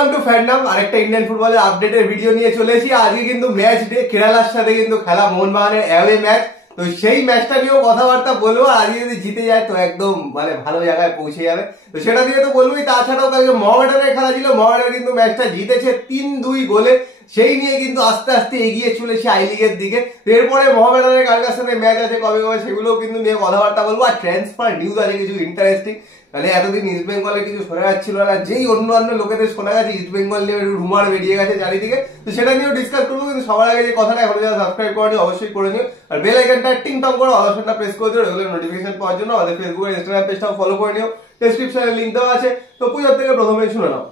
Welcome to fandom. আরেকটা Indian ফুটবলের আপডেটের ভিডিও নিয়ে চলে এসেছি। আজকে কিন্তু ম্যাচ ডে, কেরালার সাথে কিন্তু খেলা মোহনবাগানের অ্যাওয়ে ম্যাচ। তো সেই ম্যাচটা নিয়েও কথাবার্তা বলবো। আজকে যদি জিতে যায় তো একদম মানে ভালো জায়গায় পৌঁছে যাবে, তো সেটা দিয়ে তো বলবোই। তাছাড়াও কালকে মোহামেডানের খেলা ছিল, মোহামেডান কিন্তু ম্যাচটা জিতেছে 3-2 গোলে। সেই নিয়ে কিন্তু আস্তে আস্তে এগিয়ে চলেছে আই লিগের দিকে। এরপরে মোহামেডানের কার সাথে ম্যাচ আছে কবে কবে সেগুলোও কিন্তু নিয়ে কথাবার্তা বলবো। আর ট্রান্সফার নিউজ আছে কিছু ইন্টারেস্টিং, মানে এতদিন ইস্ট বেঙ্গলে কিছু শোনা যাচ্ছিল না, যেই অন্যান্য লোকেদের শোনা গেছে ইস্ট বেঙ্গল নিয়ে রুমার বেরিয়ে গেছে চারিদিকে, তো সেটা নিয়েও ডিসকাস করবো। কিন্তু সবার আগে যে কথাটা, এখনো যারা সাবস্ক্রাইব করেনি অবশ্যই করে নিও, আর বেল আইকনটা টিং টং করে অল অপশনটা প্রেস করে দিও রেগুলার নোটিফিকেশন পাওয়ার জন্য। আমাদের ফেসবুক আর ইনস্টাগ্রাম পেজটাও ফলো করে নিও, ডেসক্রিপশনে লিংক দেওয়া আছে। তো পূজার থেকে প্রথমে শুনে নাও।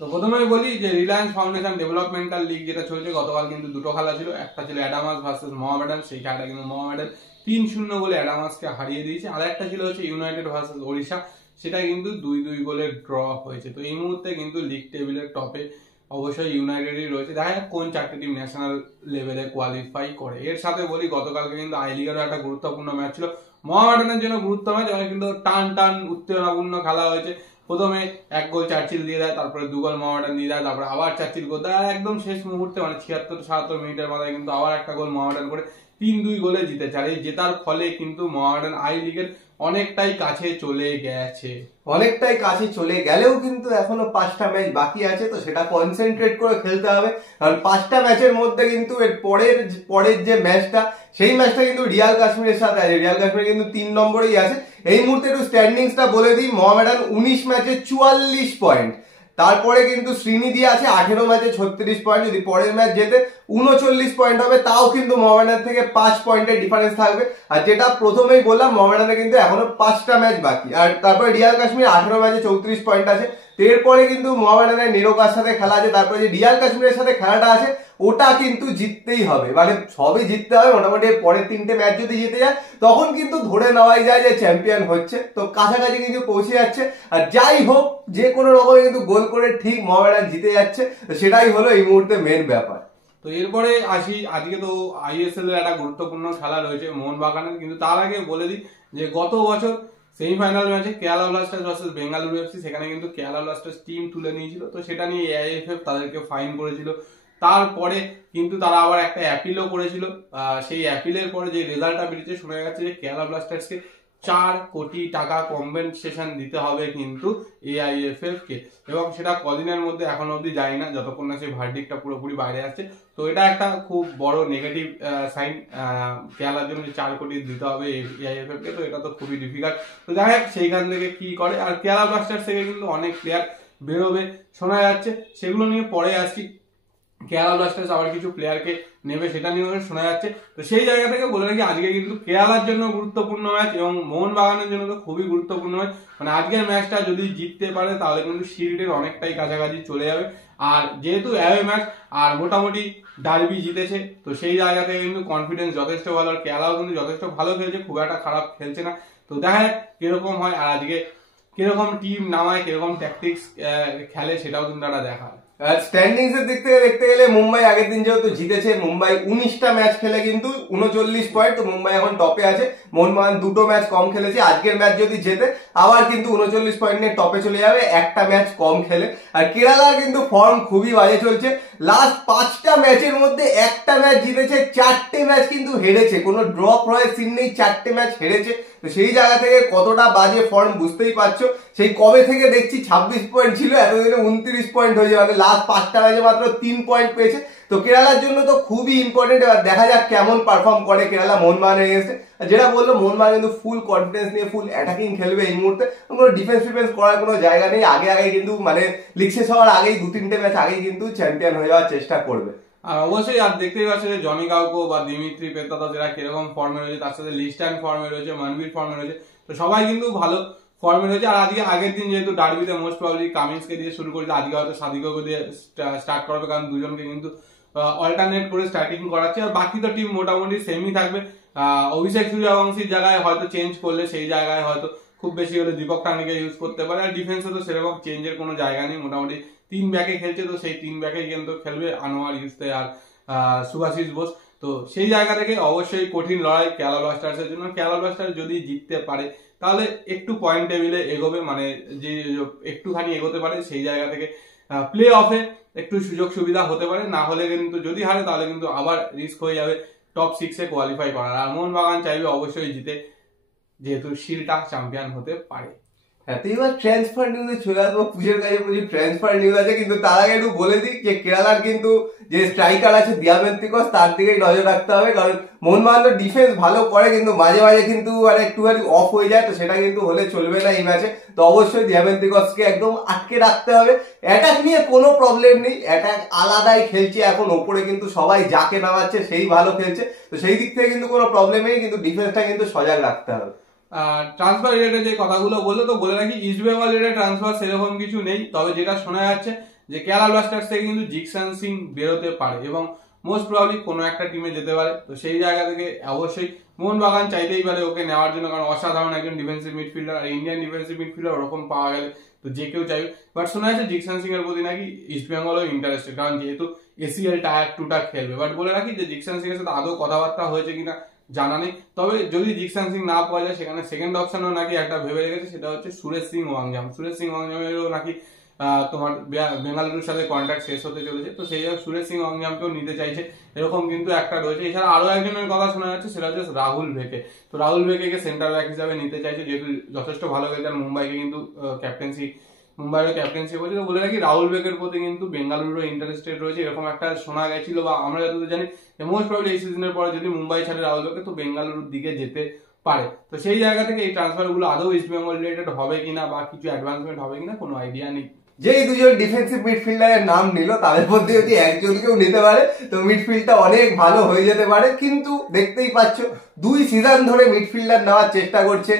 তো প্রথমেই বলি যে রিলায়েন্স ফাউন্ডেশন ডেভেলপমেন্টাল লিগ যেটা চলছে, গতকাল কিন্তু দুটো খেলা ছিল। একটা ছিল অ্যাডামাস ভার্সেস মোহামেডান, সেই খেলাটা কিন্তু মোহামেডান 3-0 গোলে অ্যাডামাসকে হারিয়ে দিয়েছে। আর একটা ছিল হচ্ছে ইউনাইটেড ভার্সেস ওড়িশা, সেটা কিন্তু 2-2 গোলের ড্র হয়েছে। তো এই মুহূর্তে কিন্তু লিগ টেবিলের টপে অবশ্যই ইউনাইটেডই রয়েছে। দেখা যাক কোন চারটি টিম ন্যাশনাল লেভেলে কোয়ালিফাই করে। এর সাথে বলি গতকালকে কিন্তু আই লিগেরও একটা গুরুত্বপূর্ণ ম্যাচ ছিল, মোহামেডানের জন্য গুরুত্ব ম্যাচ, কিন্তু টান উত্তেজনাপূর্ণ খেলা হয়েছে। প্রথমে 1 গোল চার্চিল দিয়ে দেয়, তারপরে 2 গোল মোহামেডান দিয়ে দেয়, তারপরে আবার চার্চিল গোল দেয়, একদম শেষ মুহূর্তে মানে 76-77 মিনিটের মাথায় কিন্তু আবার একটা গোল মোহামেডান করে 3-2 গোলে জিতেছে। আর এই জেতার ফলে কিন্তু মোহামেডান আই লিগের অনেকটাই কাছে চলে গেছে। অনেকটাই কাছে চলে গেলেও কিন্তু এখনো 5টা ম্যাচ বাকি আছে, তো সেটা কনসেন্ট্রেট করে খেলতে হবে। কারণ 5টা ম্যাচের মধ্যে কিন্তু এর পরের যে ম্যাচটা, সেই ম্যাচটা কিন্তু রিয়াল কাশ্মীরের সাথে আছে। রিয়াল কাশ্মীর কিন্তু 3 নম্বরেই আছে। এই মুহূর্তে একটু স্ট্যান্ডিংসটা বলে দিই, মোহামেডান 19 ম্যাচে 44 পয়েন্ট, তারপরে কিন্তু শ্রীনিধি আছে 18 ম্যাচে 36 পয়েন্ট। যদি পরের ম্যাচ জেতে 39 পয়েন্ট হবে, তাও কিন্তু মোহামেডান থেকে 5 পয়েন্টের ডিফারেন্স থাকবে। আর যেটা প্রথমেই বললাম, মোহামেডানের কিন্তু এখনো 5টা ম্যাচ বাকি। আর তারপরে রিয়াল কাশ্মীর 18 ম্যাচে 34 পয়েন্ট আছে। এরপরে কিন্তু মোহামেডানের নিরোকার সাথে খেলা আছে, তারপরে যে রিয়াল কাশ্মীরের সাথে খেলাটা আছে ওটা কিন্তু জিততেই হবে, মানে সবই জিততে হবে মোটামুটি। পরের 3টে ম্যাচ যদি জিতে যায় তখন কিন্তু ধরে নেওয়াই যায় যে চ্যাম্পিয়ন হচ্ছে। তো কাছাকাছি কিন্তু পৌঁছে যাচ্ছে। আর যাই হোক, যে কোনো রকমে কিন্তু গোল করে ঠিক মোহামেডান জিতে যাচ্ছে, তো সেটাই হলো এই মুহূর্তে মেন ব্যাপার। তো এরপরে আসি, আজকে তো আইএসএল এর একটা গুরুত্বপূর্ণ খেলা রয়েছে মোহনবাগানের। কিন্তু তার আগে বলে দিই যে গত বছর সেমিফাইনাল ম্যাচে Kerala Blasters versus Bengaluru FC, সেখানে কিন্তু কেরালা ব্লাস্টার্স টিম তুলে নিয়েছিল। তো সেটা নিয়ে এআইএফএফ তাদেরকে ফাইন করেছিল। তারপরে কিন্তু তারা আবার একটা অ্যাপিলও করেছিল। সেই অ্যাপিলের পরে যে রেজাল্টটা বেরিয়েছে, শোনা যাচ্ছে যে কেরালা ব্লাস্টার্সকে 4 কোটি টাকা কম্পেনসেশন দিতে হবে কিন্তু এআইএফএফ কে, এবং সেটা কদিনের মধ্যে এখনো অবধি যায় না, যতক্ষণ না সেই ভার্ডিকটা পুরোপুরি বাইরে আসছে। তো এটা একটা খুব বড় নেগেটিভ সাইন কেরালার জন্য, 4 কোটি দিতে হবে এআইএফএফ কে। তো এটা তো খুবই ডিফিকাল্ট। তো দেখা যাক সেইখান থেকে কি করে। আর কেরালা ব্লাস্টার্স থেকে কিন্তু অনেক প্লেয়ার বেরোবে শোনা যাচ্ছে, সেগুলো নিয়ে পরে আসছি। কেরালা ব্লাস্টার্স আবার কিছু প্লেয়ারকে নেবে, সেটা নিয়ে শোনা যাচ্ছে। তো সেই জায়গা থেকে বলে রাখি, আজকে কিন্তু কেরালার জন্য গুরুত্বপূর্ণ ম্যাচ এবং মোহনবাগানের জন্য তো খুবই গুরুত্বপূর্ণ ম্যাচ। মানে আজকের ম্যাচটা যদি জিততে পারে তাহলে কিন্তু শিল্ডের অনেকটাই কাছাকাছি চলে যাবে। আর যেহেতু অ্যাওয়ে ম্যাচ আর মোটামুটি ডার্বি জিতেছে, তো সেই জায়গা থেকে কিন্তু কনফিডেন্স যথেষ্ট ভালো। আর কেরালাও কিন্তু যথেষ্ট ভালো খেলছে, খুব একটা খারাপ খেলছে না। তো দেখা যাক কিরকম হয়, আর আজকে কিরকম টিম নামায়, কিরকম ট্যাকটিক্স খেলে, সেটাও কিন্তু একটা দেখা। স্ট্যান্ডিংস এর দিক থেকে দেখতে গেলে মুম্বাই আগের দিন যেহেতু জিতেছে, মুম্বাই 19টা ম্যাচ খেলে কিন্তু 39 পয়েন্ট, তো মুম্বাই এখন টপে আছে। মোহনবাগান 2টো ম্যাচ কম খেলেছে, আজকের ম্যাচ যদি জেতে আবার কিন্তু 39 পয়েন্ট নিয়ে টপে চলে যাবে, একটা ম্যাচ কম খেলে। আর কেরালার কিন্তু ফর্ম খুবই বাজে চলছে। লাস্ট 5টা ম্যাচের মধ্যে একটা ম্যাচ জিতেছে, 4টে ম্যাচ কিন্তু হেরেছে, কোনো ড্রপ রয়েছে সিন নেই, 4টে ম্যাচ হেরেছে। তো সেই জায়গা থেকে কতটা বাজে ফর্ম বুঝতেই পারছো। সেই কবে থেকে দেখছি 26 পয়েন্ট ছিল, এতদিনে 29 পয়েন্ট হয়ে যাবে। লাস্ট 5টা ম্যাচে মাত্র 3 পয়েন্ট পেয়েছে। তো কেরালার জন্য তো খুবই ইম্পর্টেন্ট। এবার দেখা যাক কেমন পারফর্ম করে কেরালা মোহনবাগানের এগেইনস্টে। যেটা বললো, মোহনবাগান কিন্তু ফুল কনফিডেন্স নিয়ে ফুল অ্যাটাকিং খেলবে এই মুহূর্তে, কোনো ডিফেন্স করার কোনো জায়গা নেই। আগে কিন্তু মানে লিগ শেষ হওয়ার আগেই 2-3টে ম্যাচ আগেই কিন্তু চ্যাম্পিয়ন হয়ে যাওয়ার চেষ্টা করবে। আর অবশ্যই আর দেখতেই পাচ্ছি যে জনি কাউকো বা দিমিত্রি পেত্রাতস এরা কিরকম ফর্মে রয়েছে, তার সাথে লিস্টান ফর্মে রয়েছে, মনবীর ফর্মে রয়েছে। তো সবাই কিন্তু ভালো ফর্মে রয়েছে। আর আজকে আগের দিন যেহেতু ডার্বিতে মোস্ট প্রবাবলি কামিন্সকে দিয়ে শুরু করেছে, আজকে হয়তো সাদিককে দিয়ে স্টার্ট করবে, কারণ দুজনকে কিন্তু অল্টারনেট করে স্টার্টিং করাচ্ছে। আর বাকি তো টিম মোটামুটি সেমই থাকবে। অভিষেক সূর্যবংশীর জায়গায় হয়তো চেঞ্জ করলে, সেই জায়গায় হয়তো খুব বেশি হলে দীপক টানিকে ইউজ করতে পারে। আর ডিফেন্সে তো সেরকম চেঞ্জের কোনো জায়গা নেই, মোটামুটি 3 ব্যাকে খেলছে। তো সেই 3 ব্যাকে কিন্তু খেলবে আনোয়ার ইউজতে আর সুভাশিস বোস। তো সেই জায়গা থেকে অবশ্যই কঠিন লড়াই কেরালা ব্লাস্টার্সের জন্য। কেরালা ব্লাস্টার্স যদি জিততে পারে তাহলে একটু পয়েন্ট টেবিলে এগোবে, মানে যে একটুখানি এগোতে পারে, সেই জায়গা থেকে প্লে অফে একটু সুযোগ সুবিধা হতে পারে, না হলে কিন্তু যদি হারে তাহলে কিন্তু আবার রিস্ক হয়ে যাবে টপ 6-এ কোয়ালিফাই করার। আর মোহনবাগান চাইবে অবশ্যই জিতে, যেহেতু শিলটা চ্যাম্পিয়ন হতে পারে। হ্যাঁ, তো এবার ট্রান্সফার নিউজে চলে আসবো। পুজোর কাছে প্রচুর ট্রান্সফার নিউজ আছে, কিন্তু তার আগে একটু বলে দিই যে কেরালার কিন্তু যে স্ট্রাইকার আছে দিয়ামেন্ত্রিকস, তার দিকেই নজর রাখতে হবে। কারণ মোহনবাগান তো ডিফেন্স ভালো করে, কিন্তু মাঝে মাঝে কিন্তু একটুখানি অফ হয়ে যায়, তো সেটা কিন্তু হলে চলবে না এই ম্যাচে। তো অবশ্যই দিয়ামেন্ত্রিকসকে একদম আটকে রাখতে হবে। অ্যাটাক নিয়ে কোনো প্রবলেম নেই, অ্যাটাক আলাদাই খেলছে এখন, ওপরে কিন্তু সবাই যাকে নামাচ্ছে সেই ভালো খেলছে, তো সেই দিক থেকে কিন্তু কোনো প্রবলেম নেই, কিন্তু ডিফেন্সটা কিন্তু সজাগ রাখতে হবে। ট্রান্সফার রিলেটেড যে কথাগুলো বললো, তো বলে রাখি ইস্ট বেঙ্গল রিলেটেড ট্রান্সফার সেরকম কিছু নেই। তবে যেটা শোনা যাচ্ছে যে কেরালা ব্লাস্টার্স থেকে কিন্তু জিকসান সিং বেরোতে পারে এবং মোস্ট প্রবাবলি কোনো একটা টিমে যেতে পারে। তো সেই জায়গা থেকে অবশ্যই মোহনবাগান চাইতেই পারে ওকে নেওয়ার জন্য, কারণ অসাধারণ একজন ডিফেন্সিভ মিডফিল্ডার, আর ইন্ডিয়ান ডিফেন্সিভ মিডফিল্ডার ওরকম পাওয়া গেলে তো যে কেউ চাইবে। বাট শোনা যাচ্ছে জিকসান সিং এর প্রতি নাকি ইস্ট বেঙ্গলও ইন্টারেস্টেড, কারণ যেহেতু এসিএল টায়ার 2টা খেলবে। বাট বলে রাখি যে জিকসান সিং এর সাথে আদৌ কথাবার্তা হয়েছে কিনা জানা নেই। তবে যদি জিকসান সিং না পাওয়া যায়, সেখানে সেকেন্ড অপশনও নাকি একটা ভেবে রেখেছে, সেটা হচ্ছে সুরেশ সিং ওয়াংজাম। সুরেশ সিং ওয়াংজামেরও নাকি তোমার বেঙ্গালুরুর সাথে কন্ট্রাক্ট শেষ হতে চলেছে, তো সেই সুরেশ সিং ওয়াংজামকেও নিতে চাইছে, এরকম কিন্তু একটা রয়েছে। এছাড়া আরো একজনের কথা শোনা যাচ্ছে, সেটা হচ্ছে রাহুল ভেকে। তো রাহুল ভেকে সেন্টার ব্যাক হিসাবে নিতে চাইছে, যেহেতু যথেষ্ট ভালো খেলছেন, মুম্বাইকে কিন্তু মুম্বাইয়ের ক্যাপ্টেন্সি করছে। তো বলে রাখি রাহুল বেকের প্রতি কিন্তু বেঙ্গালুরু ইন্টারেস্টেড রয়েছে, এরকম একটা শোনা গেছিল, বা আমরা যতদূর জানি মোস্ট প্রবাবলি এই সিজনের পরে যদি মুম্বাই ছাড়ে রাহুল বেকে, তো বেঙ্গালুরুর দিকে যেতে পারে। তো সেই জায়গা থেকে এই ট্রান্সফার গুলো আদৌ ইস্ট বেঙ্গল রিলেটেড হবে কিনা বা কিছু অ্যাডভান্সমেন্ট হবে কিনা কোনো আইডিয়া নেই। যেই দুজন ডিফেন্সিভ মিডফিল্ডারের নাম নিল, তাদের মধ্যে যদি একজনকেও নিতে পারে তো মিডফিল্ডটা অনেক ভালো হয়ে যেতে পারে। কিন্তু দেখতেই পাচ্ছ 2 সিজন ধরে মিডফিল্ডার নেওয়ার চেষ্টা করছে,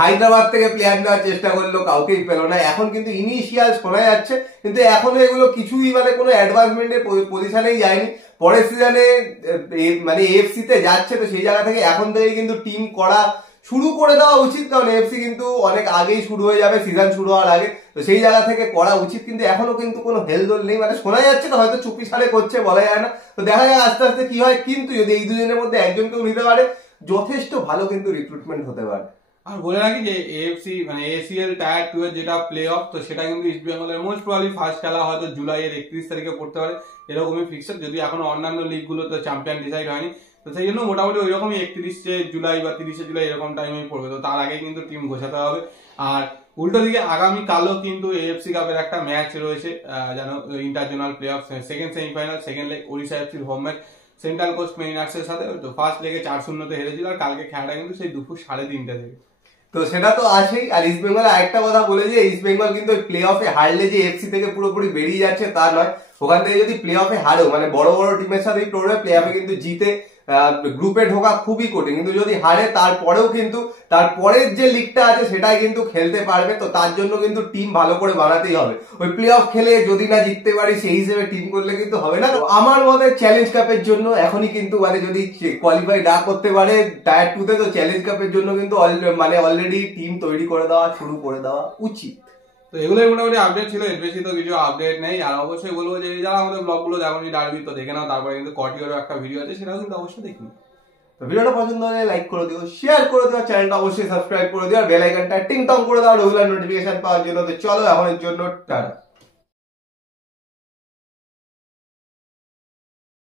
হায়দ্রাবাদ থেকে প্লেয়ার নেওয়ার চেষ্টা করলো, কাউকেই পেল না। এখন কিন্তু ইনিশিয়াল শোনা যাচ্ছে, কিন্তু এখনো এগুলো কিছুই কোনো অ্যাডভান্সমেন্টের পজিশনেই যায়নি। পরের সিজনে মানে এএফসি তে যাচ্ছে, তো সেই জায়গা থেকে এখন থেকেই কিন্তু টিম করা শুরু করে দেওয়া উচিত, কারণ এফসি কিন্তু অনেক আগেই শুরু হয়ে যাবে, সিজন শুরু হওয়ার আগে। তো সেই জায়গা থেকে করা উচিত, কিন্তু এখনো কিন্তু কোনো হেলদোল নেই। শোনা যাচ্ছে, তো হয়তো চুপি সারে করছে, বলা যায় না। তো দেখা যায় আস্তে আস্তে কি হয়, কিন্তু যদি এই দুজনের মধ্যে একজনকেও নিতে পারে, যথেষ্ট ভালো কিন্তু রিক্রুটমেন্ট হতে পারে। আর বলে রাখি যে এএফসি এসিএল টায়ার 2 এর যেটা প্লে অফ, তো সেটা কিন্তু ইস্ট বেঙ্গলের মোস্ট প্রবাবলি ফার্স্ট খেলা হয়তো জুলাইয়ের 31 তারিখে পড়তে পারে, এরকমই ফিক্সার। যদি এখনো অন্যান্য লিগ গুলো তো চ্যাম্পিয়ন ডিসাইড হয়নি, তো সেই জন্য মোটামুটি ওই রকমই 31 জুলাই বা 30 জুলাই এরকম টাইমে পড়বে। তো তার আগে কিন্তু টিম গোছাতে হবে। আর উল্টো দিকে আগামী কালও কিন্তু এএফসি কাপের একটা ম্যাচ রয়েছে, জানো, interzonal play off second semifinal, second leg Odisha এফসির হোম ম্যাচ সেন্ট্রাল কোস্ট মেরিনার্সের সাথে। তো ফার্স্ট লেগে 4-0 হেরেছিল, আর কালকে খেলাটা কিন্তু সেই দুপুর 3:30 থেকে। তো সেটা তো আছেই। আর ইস্ট বেঙ্গল আরেকটা কথা বলে যে ইস্ট বেঙ্গল কিন্তু প্লে অফে হারলে যে এফসি থেকে পুরোপুরি বেরিয়ে যাচ্ছে তা নয়, ওখান থেকে যদি প্লে অফে হারেও, বড় বড় টিমের সাথেই পড়বে, প্লে অফে কিন্তু জিতে গ্রুপে ঢোকা খুবই কঠিন। কিন্তু যদি হারে, তারপরেও কিন্তু তারপরের যে লিগটা আছে সেটাই কিন্তু খেলতে পারবে। তো তার জন্য কিন্তু টিম ভালো করে বানাতেই হবে। ওই প্লে অফ খেলে যদি না জিততে পারি, সেই হিসেবে টিম করলে কিন্তু হবে না। আমার মতে চ্যালেঞ্জ কাপের জন্য এখনই কিন্তু যদি কোয়ালিফাই না করতে পারে টায়ার 2 তে, তো চ্যালেঞ্জ কাপের জন্য কিন্তু অলরেডি টিম তৈরি করে দেওয়া শুরু করে দেওয়া উচিত। তো এগুলোই মোটামুটি আপডেট ছিল, এর বেশি তো কিছু আপডেট নেই। আর অবশ্যই বলবো যে যারা আমাদের ব্লগ গুলো দেখোনি ডার্বি, তো দেখে নাও। তারপরে কিন্তু কটিওরও একটা ভিডিও আছে, সেটাও কিন্তু অবশ্যই দেখুন। তো ভিডিওটা পছন্দ হলে লাইক করে দিও, শেয়ার করে দিও, চ্যানেলটা অবশ্যই সাবস্ক্রাইব করে দিও, আর বেল আইকনটা টিং টং করে দাও রেগুলার নোটিফিকেশন পাওয়ার জন্য। তো চলো এখনের জন্য টাটা।